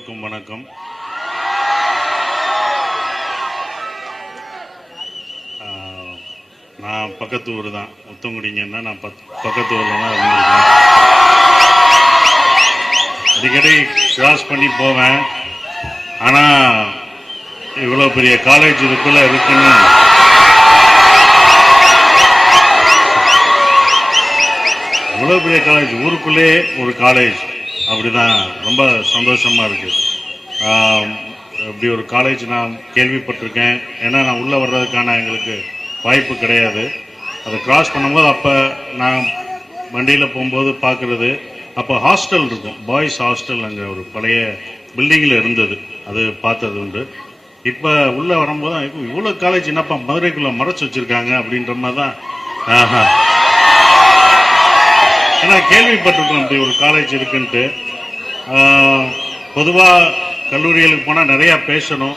எல்லோருக்கும் வணக்கம். நான் பக்கத்து ஊர் தான், முத்தங்குடிங்கன்னா நான் பக்கத்து ஊரில் தான் இருந்திருக்கேன். அடிக்கடி கிராஸ் பண்ணி போவேன். ஆனால் இவ்வளோ பெரிய காலேஜ் இதுக்குள்ளே இருக்குன்னு இவ்வளோ பெரிய காலேஜ், ஊருக்குள்ளே ஒரு காலேஜ், அப்படிதான் ரொம்ப சந்தோஷமாக இருக்குது. இப்படி ஒரு காலேஜ் நான் கேள்விப்பட்டிருக்கேன். ஏன்னா நான் உள்ளே வர்றதுக்கான எங்களுக்கு வாய்ப்பு கிடையாது. அதை கிராஸ் பண்ணும்போது அப்போ நான் வண்டியில் போகும்போது பார்க்குறது, அப்போ ஹாஸ்டல் இருக்கும், பாய்ஸ் ஹாஸ்டல் அங்கே ஒரு பழைய பில்டிங்கில் இருந்தது, அது பார்த்தது உண்டு. இப்போ உள்ளே வரும்போது தான் இவ்வளோ காலேஜ் என்னப்பா மதுரைக்குள்ளே மறைச்சி வச்சுருக்காங்க அப்படின்ற மாதிரி தான். ஏன்னா கேள்விப்பட்டிருக்கோம் இப்படி ஒரு காலேஜ் இருக்குன்ட்டு. பொதுவாக கல்லூரிகளுக்கு போனால் நிறையா பேசணும்,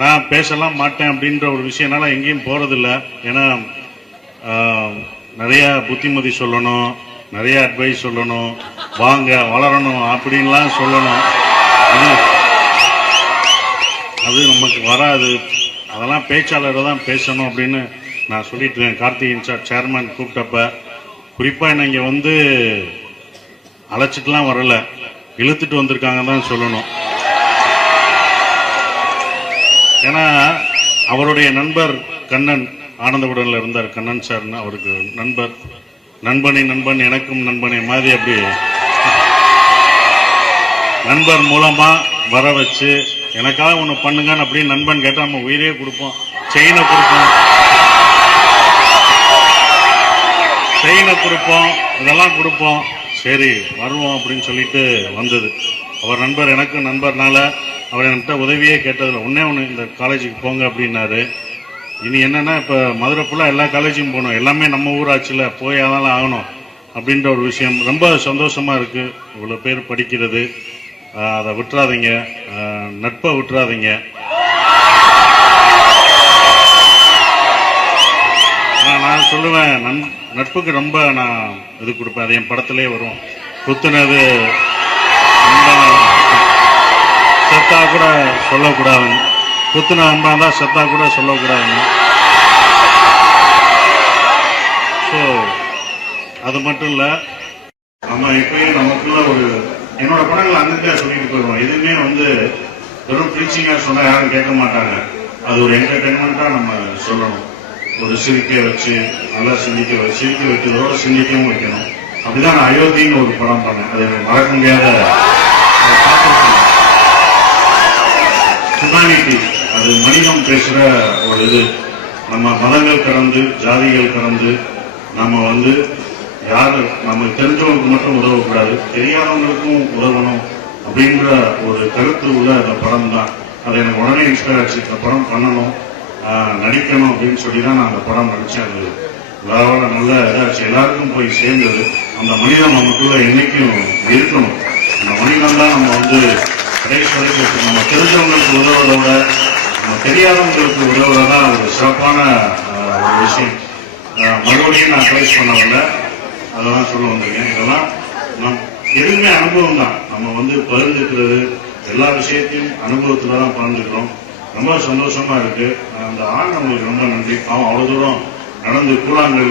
நான் பேசலாம் மாட்டேன் அப்படின்ற ஒரு விஷயம்னால எங்கேயும் போகிறதில்ல. ஏன்னா நிறையா புத்திமதி சொல்லணும், நிறைய அட்வைஸ் சொல்லணும், வாங்க வளரணும் அப்படின்லாம் சொல்லணும். அது நமக்கு வராது, அதெல்லாம் பேச்சாளரை தான் பேசணும் அப்படின்னு நான் சொல்லிட்டு இருக்கேன். கார்த்திகேயன் சார் சேர்மன் கூப்பிட்டப்ப குறிப்பாக என்ன இங்கே வந்து அழைச்சிட்டுலாம் வரல, இழுத்துட்டு வந்திருக்காங்க தான் சொல்லணும். ஏன்னா அவருடைய நண்பர் கண்ணன், ஆனந்தபுரத்தில் இருந்தார் கண்ணன் சார்னு, அவருக்கு நண்பர், நண்பன் எனக்கும் நண்பனை மாதிரி அப்படி நண்பர் மூலமா வர வச்சு எனக்காக ஒன்று பண்ணுங்கன்னு அப்படின்னு நண்பன் கேட்டால் நம்ம உயிரே கொடுப்போம், செயினை கொடுப்போம், இதெல்லாம் கொடுப்போம். சரி வருவோம் அப்படின்னு சொல்லிட்டு வந்தது. அவர் நண்பர் எனக்கும் நண்பர்னால அவர் என்கிட்ட உதவியே கேட்டதில்லை. ஒன்று இந்த காலேஜுக்கு போங்க அப்படின்னாரு. இனி என்னன்னா இப்போ மதுரை ஃபுல்லாக எல்லா காலேஜும் போகணும், எல்லாமே நம்ம ஊராட்சியில் போயாதான் ஆகணும் அப்படின்ற ஒரு விஷயம். ரொம்ப சந்தோஷமாக இருக்குது. இவ்வளோ பேர் படிக்கிறது, அதை விட்டுறாதீங்க, நட்பை விட்டுறாதீங்க. நான் சொல்லுவேன், நட்புக்கு ரொம்ப நான் இது கொடுப்பேன். அது என் படத்திலே வரும், குத்துனது செத்தா கூட சொல்லக்கூடாதுன்னு, குத்துன அன்பா தான் செத்தா கூட சொல்லக்கூடாதுன்னு. ஸோ அது மட்டும் இல்லை, நம்ம இப்பயும் நமக்குள்ள ஒரு என்னோட படங்கள் அங்கேயே சொல்லிட்டு போயிடுவோம். எதுவுமே வந்து வெறும் ப்ரீச்சிங்காக சொன்னால் யாரும் கேட்க மாட்டாங்க. அது ஒரு என்டர்டெயின்மெண்ட்டாக நம்ம சொல்லணும். ஒரு சிரிக்க வச்சு, நல்லா சிந்திக்க வச்சு, சிரிக்க வைக்கிறதோட சிந்திக்கவும் வைக்கணும். அப்படிதான் நான் அயோத்தின்னு ஒரு படம் பண்ணேன், அது எனக்கு மறக்க முடியாத ஹியூமனிட்டி, அது மனிதம் பேசுற ஒரு இது. நம்ம மதங்கள் கடந்து, ஜாதிகள் கடந்து நம்ம வந்து யாரு நம்ம தெரிஞ்சவங்களுக்கு மட்டும் உதவக்கூடாது, தெரியாதவங்களுக்கும் உதவணும் அப்படிங்கிற ஒரு கருத்து உள்ள அந்த படம் தான். அது எனக்கு உடனே இன்ஸ்பயர் ஆச்சு, இந்த படம் பண்ணணும், நடிக்கணும் அப்படின்னு சொல்லி தான் நான் அந்த படம் நடித்தேன். அது விழாவில் நல்ல இதாச்சு, எல்லாருக்கும் போய் சேர்ந்தது. அந்த மனிதம் நமக்குள்ள என்னைக்கும் இருக்கணும். அந்த மனிதம் தான் நம்ம வந்து கடைசி வரைக்கும் நம்ம தெரிஞ்சவங்களுக்கு உதவுறதோட நம்ம தெரியாதவங்களுக்கு உதவுறதா ஒரு சிறப்பான ஒரு விஷயம். மறுபடியும் நான் அட்வைஸ் பண்ணவில்லை, அதெல்லாம் சொல்ல வந்திருக்கேன். இதெல்லாம் நம் எதுவுமே அனுபவம் தான். நம்ம வந்து பகிர்ந்துக்கிறது எல்லா விஷயத்தையும் அனுபவத்தில் தான் பகிர்ந்துக்கிறோம். ரொம்ப சந்தோஷமா இருக்கு. அந்த ஆண் நம்மளுக்கு ரொம்ப நன்றி. அவன் அவ்வளவு தூரம் நடந்து கூழாங்கல்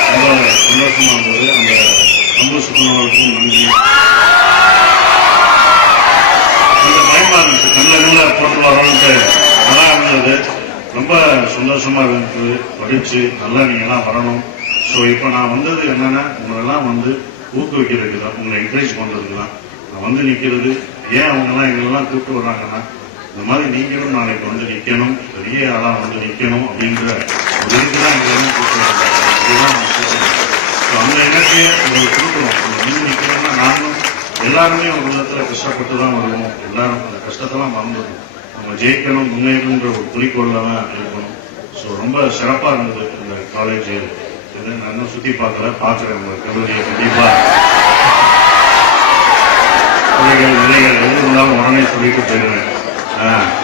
ரொம்ப சந்தோஷமா இருந்தது. அந்த சம்பள சுத்தனவர்களுக்கும் நன்றி. கொஞ்சம் பயமா இருந்துச்சு, நல்ல போட்டு வரோன்ட்டு நல்லா இருந்தது. ரொம்ப சந்தோஷமா இருந்தது. படிச்சு நல்லா நீங்க எல்லாம் வரணும். ஸோ இப்போ நான் வந்தது என்னன்னா, உங்களெல்லாம் வந்து ஊக்குவிக்கிறதுக்கு தான், உங்களை என்கரேஜ் பண்றதுக்கு தான் நான் வந்து நிற்கிறது. ஏன் அவங்கெல்லாம் எங்களெல்லாம் கூப்பிட்டு வர்றாங்கன்னா, இந்த மாதிரி நீங்களும் நாளைக்கு வந்து நிற்கணும், பெரிய ஆளாக வந்து நிற்கணும் அப்படின்ற ஒரு இதுதான் எங்களெல்லாம் கூப்பிட்டு வர்றாங்க. அந்த எனர்ஜியை உங்களுக்கு கொடுக்கணும். நீங்கள் நிற்கிறோம்னா நானும் எல்லாருமே ஒரு விதத்தில் கஷ்டப்பட்டு தான் வருவோம். எல்லாரும் அந்த கஷ்டத்தெல்லாம் மறந்துடும். நம்ம ஜெயிக்கணும், முன்னேறணுன்ற ஒரு குறிக்கோளில் தான் இருக்கணும். ஸோ ரொம்ப சிறப்பாக இருந்தது இந்த காலேஜ். இது நான் இன்னும் சுற்றி பார்க்குறேன் உங்கள் கல்லூரியை. கண்டிப்பாக துறைகள் நிலைகள் எது இருந்தாலும் உடனே சொல்லிட்டு போயிடுவேன்.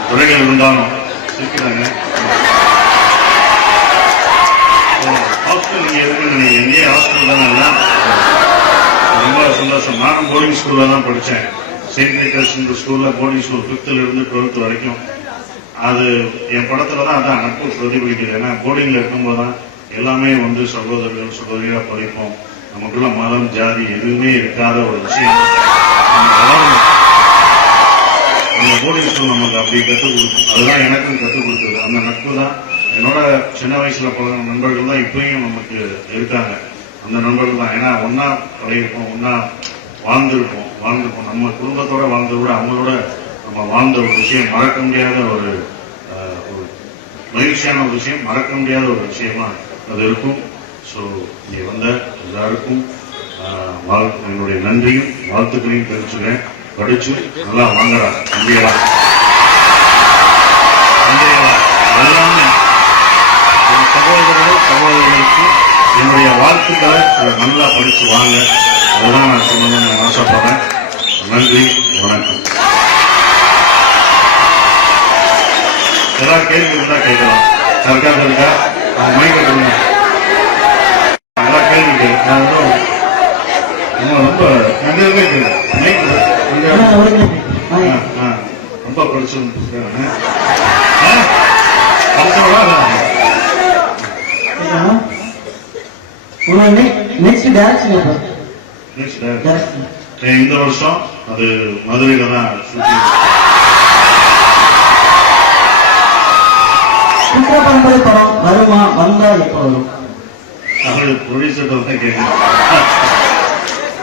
துறைகள் இருந்தாலும் இருக்கிறாங்க. ஹாஸ்டல் நீங்க எதுக்கு, நீங்க எங்கேயே ஹாஸ்டல் தானே, ரொம்ப சந்தோஷம். நானும் போர்டிங் ஸ்கூல்ல தான் படித்தேன். செயின்ட் பீட்டர்ஸ் ஸ்கூல்ல போர்டிங் ஸ்கூல் 5th இருந்து 12th வரைக்கும். அது என் படத்துல தான் அதான் நட்பு பிரதிபலிக்குது. ஏன்னா போர்டிங்ல இருக்கும்போது தான் எல்லாமே வந்து சகோதரர்கள் சகோதரியா படிப்போம். நமக்குள்ள மதம் ஜாதி எதுவுமே இருக்காத ஒரு விஷயம் அந்த போர்டிங் ஸ்கூல் நமக்கு அப்படி கற்றுக் கொடுக்கும். அதுதான் எனக்கும் கற்றுக் கொடுத்தது. அந்த நட்பு தான் என்னோட சின்ன வயசுல பல நண்பர்கள் தான் இப்பயும் நமக்கு இருக்காங்க. அந்த நண்பர்கள் தான். ஏன்னா ஒன்னா பழகிருப்போம், ஒன்னா வாழ்ந்திருப்போம். நம்ம குடும்பத்தோட வாழ்ந்ததை விட அவங்களோட நம்ம வாழ்ந்த ஒரு விஷயம் மறக்க முடியாத ஒரு மகிழ்ச்சியான ஒரு விஷயம், மறக்க முடியாத ஒரு விஷயமா அது இருக்கும். ஸோ இங்கே வந்த எல்லாருக்கும் என்னுடைய நன்றியும் வாழ்த்துக்களையும் தெரிவிச்சுக்கிறேன். படிச்சு நல்லா வாங்கடா தம்பிகளா எல்லாமே சகோதரர்களுக்கு என்னுடைய வாழ்த்துக்களை நல்லா படிச்சு வாங்க. அதுதான் நான் சொல்லணும்னு நான் ஆசைப்படுறேன். நன்றி, வணக்கம். ஏதாவது கேள்வி இருந்தா கேட்கலாம். சர்க்கார் இருக்கா மைக் கட்டுங்க. நல்லா கேள்வி கேட்கும். ரொம்ப நன்றி கேட்கு மைக் ரொம்ப படிச்சு இந்த வருஷம் அது மதுரையில தான் பரம்பரை படம் வருமா? வந்தா எப்ப வரும்? ப்ரொடியூசர் தான் கேட்கணும்.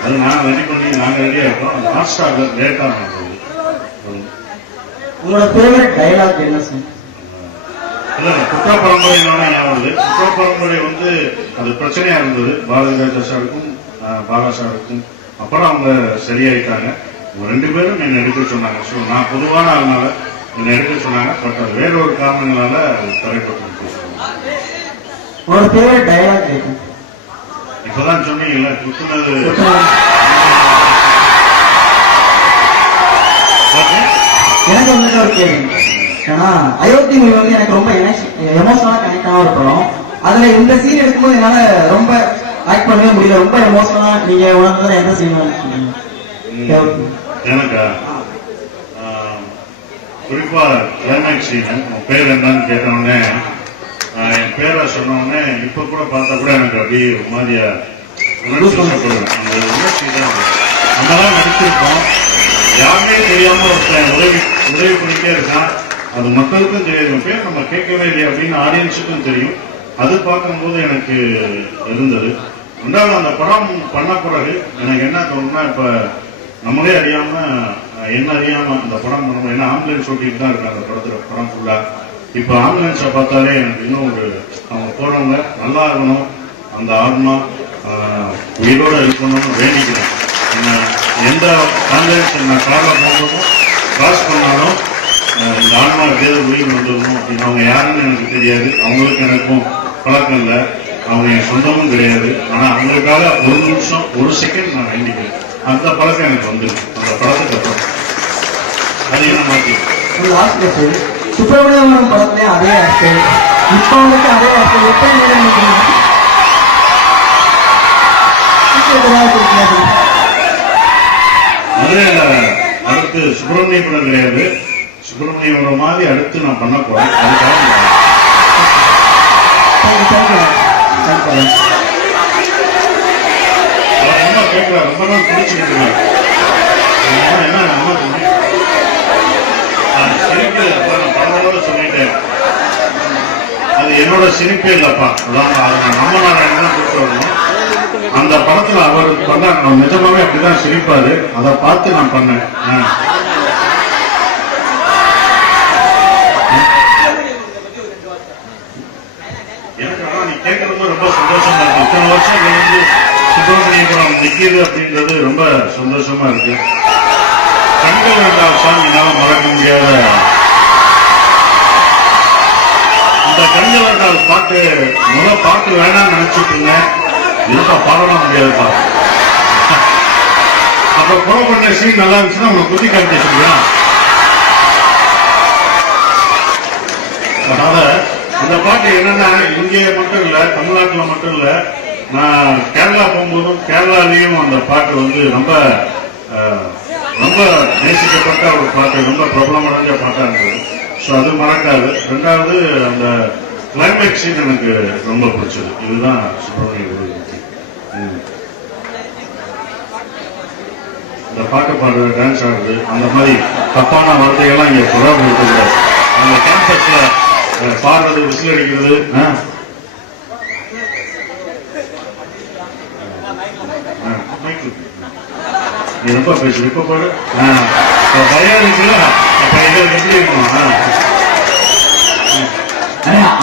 அது நான் ரெடி பண்ணி நாங்க ரெடியா இருக்கோம். ஹாட்ஸ்டார்ல லேட்டா உங்களோட ஃபேவரட் டயலாக் என்ன சார்? இல்ல குற்ற பரம்பரையினால ஞாபகம். குற்ற பரம்பரை வந்து அது பிரச்சனையா இருந்தது பாரதி ராஜா சாருக்கும் பாலா சாருக்கும். அப்புறம் அவங்க சரியாயிட்டாங்க. 2 பேரும் என்ன எடுக்க சொன்னாங்க. ஸோ நான் பொதுவான ஆளுனால என்ன எடுக்க சொன்னாங்க. பட் அது வேற ஒரு காரணங்களால தடைப்பட்டு உங்களோட ஃபேவரட் டயலாக் கேட்கும். இப்பதான் சொன்னீங்கல்ல குத்துனது. எனக்கு வந்து ஒரு கேள்வி. ஏன்னா அயோத்தி மூவி வந்து எனக்கு ரொம்ப எமோஷனலா கனெக்ட் ஆன ஒரு படம். அதுல இந்த சீன் எடுக்கும்போது என்னால ரொம்ப ஆக்ட் பண்ணவே முடியல. ரொம்ப எமோஷனலா நீங்க உணர்ந்தது எந்த சீன்? எனக்கா குறிப்பா கிளைமேக்ஸ் சீன். உன் பேர் என்னன்னு கேட்டவுடனே என் பேரை சொன்ன உடனே இப்ப கூட பார்த்தா கூட எனக்கு அப்படியே ஒரு மாதிரியா உணர்ச்சிப்படுவேன். அந்த உணர்ச்சி தான் நம்மளாம் நடிச்சிருக்கோம். யாருமே தெரியாம ஒருத்தன் உதவி பண்ணிட்டே இருக்கான். அது மக்களுக்கும் தெரியும். பேர் நம்ம கேட்கவே இல்லையா அப்படின்னு ஆடியன்ஸுக்கும் தெரியும். அது பார்க்கும்போது எனக்கு இருந்தது. ரெண்டாவது அந்த படம் பண்ண பிறகு எனக்கு என்ன தோணுன்னா, இப்ப நம்மளே அறியாம என்ன அறியாம அந்த படம் பண்ணணும். ஏன்னா ஆம்புலன்ஸ் ஓட்டிட்டு தான் இருக்கு அந்த படம் ஃபுல்லா. இப்ப ஆம்புலன்ஸை பார்த்தாலே எனக்கு இன்னும் ஒரு அவங்க போறவங்க நல்லா இருக்கணும், அந்த ஆத்மா உயிரோட இருக்கணும்னு வேண்டிக்கிறேன். எந்த ஆம்புலன்ஸ் நான் கார்ல போகும்போதும் கிராஸ் பண்ணாலும் இந்த ஆன்மா ஏதோ உயிர் வந்துடணும் அப்படின்னு. அவங்க யாருன்னு எனக்கு தெரியாது, அவங்களுக்கு எனக்கும் பழக்கம் இல்லை, அவங்க என் சொந்தமும் கிடையாது. ஆனா அவங்களுக்காக 1 நிமிஷம் 1 செகண்ட் நான் வேண்டிக்கிறேன். அந்த பழக்கம் எனக்கு வந்துருக்கு அந்த படத்துக்கு அப்புறம். அது என்ன மாற்றி சுப்பிரமணியம் படத்துலயே அதே ஆக்டர், இப்ப வந்துட்டு அதே ஆக்டர் எப்படி மதுரையில அடுத்து சுப்பிரமணிய படம் கிடையாது. சுப்பிரமணியம் மாதிரி அடுத்து நான் பண்ண போறேன். அதுக்காக என்ன கேட்கல ரொம்ப நாள் பிடிச்சிருக்கு. என்ன நம்ம சிரிப்பு படத்தோட சொல்லிட்டேன். அது என்னோட சிரிப்பே இல்லப்பா. நம்ம நாராயணன் தான் கூப்பிட்டு வரணும். அந்த படத்துல அவர் பண்ண நிஜமாவே அப்படிதான் சிரிப்பாரு. அதை பார்த்து நான் பண்ணேன். எனக்கு ஆனா நீ கேட்கறது ரொம்ப சந்தோஷமா இருக்கு. இத்தனை வருஷம் கழிஞ்சு சுப்பிரமணியபுரம் நிக்கிறது அப்படின்றது ரொம்ப சந்தோஷமா இருக்கு. கண்கள் வேண்டாம் சாமி என்னால மறக்க முடியாத இந்த கண்கள் வேண்டாம் பாட்டு. முதல் பாட்டு வேணாம்னு நினைச்சிட்டு இருந்தேன். இதுப்பா பாடலாம் முடியாதுப்பா. அப்ப கொலை பண்ண சீன் நல்லா இருந்துச்சுன்னா உங்களை குத்தி காமிச்சிருக்கியா. அதனால இந்த பாட்டு என்னன்னா இங்கே மட்டும் இல்ல, தமிழ்நாட்டுல மட்டும் இல்ல, நான் கேரளா போகும்போதும் கேரளாலையும் அந்த பாட்டு வந்து ரொம்ப ரொம்ப நேசிக்கப்பட்ட ஒரு பாட்டு, ரொம்ப பிரபலமடைஞ்ச பாட்டா இருந்தது. ஸோ அது மறக்காது. ரெண்டாவது அந்த கிளைமேக்ஸ் சீன் எனக்கு ரொம்ப பிடிச்சது. இதுதான் சுப்பிரமணிய இந்த பாட்டு பாடுறது, டான்ஸ் ஆடுறது, அந்த மாதிரி தப்பான வார்த்தைகள்லாம் இங்க தொடர்பு இருக்கக்கூடாது. அந்த கேம்பஸ்ல பாடுறது, விசில் அடிக்கிறது, நீ ரொம்ப பேசு, இப்ப பாடு. பயம் இருக்குல்ல, அப்ப எங்களுக்கு எப்படி இருக்கும்?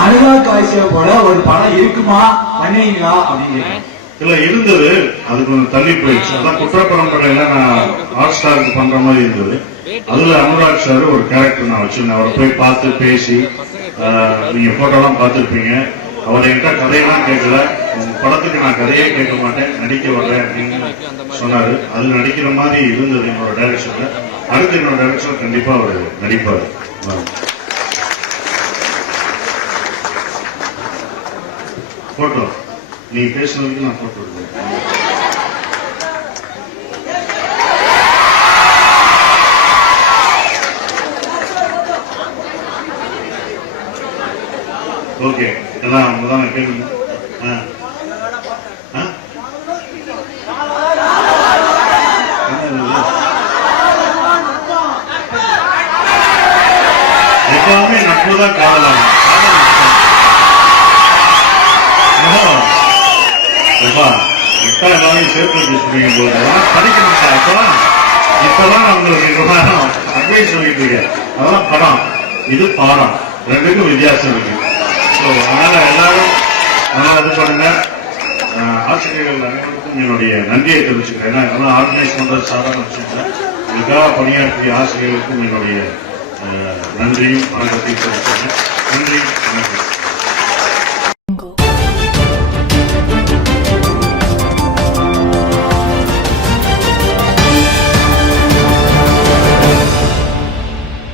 அனுராக் காய்ச்சிய போல ஒரு படம் இருக்குமா, பண்ணுவீங்களா அப்படின்னு. இல்ல இருந்தது, அது கொஞ்சம் தள்ளி போயிடுச்சு. அதான் குற்ற பரம்பரையில நான் ஹாட் ஸ்டாருக்கு பண்ற மாதிரி இருந்தது. அதுல அனுராக் சார் ஒரு கேரக்டர் நான் வச்சிருந்தேன். அவரை போய் பார்த்து பேசி, நீங்க போட்டோலாம் பார்த்துருப்பீங்க. அவர் என்கிட்ட கதையெல்லாம் கேட்கல, உங்க படத்துக்கு நான் கதையே கேட்க மாட்டேன், நடிக்க வர்றேன் அப்படின்னு சொன்னாரு. அது நடிக்கிற மாதிரி இருந்தது என்னோட டைரக்ஷன்ல. அடுத்து என்னோட டைரக்ஷன் கண்டிப்பா அவர் நடிப்பார். போட்டோ நீ பேசுனதுக்கு நான் போட்டோ எடுக்கிறேன். ஓகே, எல்லாம் அவங்க தான் கேட்கணும். எப்பவுமே நட்புதான் காதலாம். எல்லாரையும் சேர்த்து பேசுறீங்க போது படிக்கணும் சார். அப்பெல்லாம் இப்பெல்லாம் உங்களுக்கு அட்வைஸ் சொல்லிட்டு இருக்கேன். அதெல்லாம் படம், இது பாடம், ரெண்டுக்கும் வித்தியாசம் இருக்கு. அதனால எல்லாரும் நல்லா இது பண்ணுங்க. ஆசிரியர்கள் அனைவருக்கும் என்னுடைய நன்றியை தெரிவிச்சுக்கிறேன். ஏன்னா இதெல்லாம் ஆர்கனைஸ் பண்றது சாதாரண விஷயம். இதுக்காக பணியாற்றிய ஆசிரியர்களுக்கும் என்னுடைய நன்றியும் வணக்கத்தையும் தெரிவிச்சுக்கிறேன். நன்றி, வணக்கம்.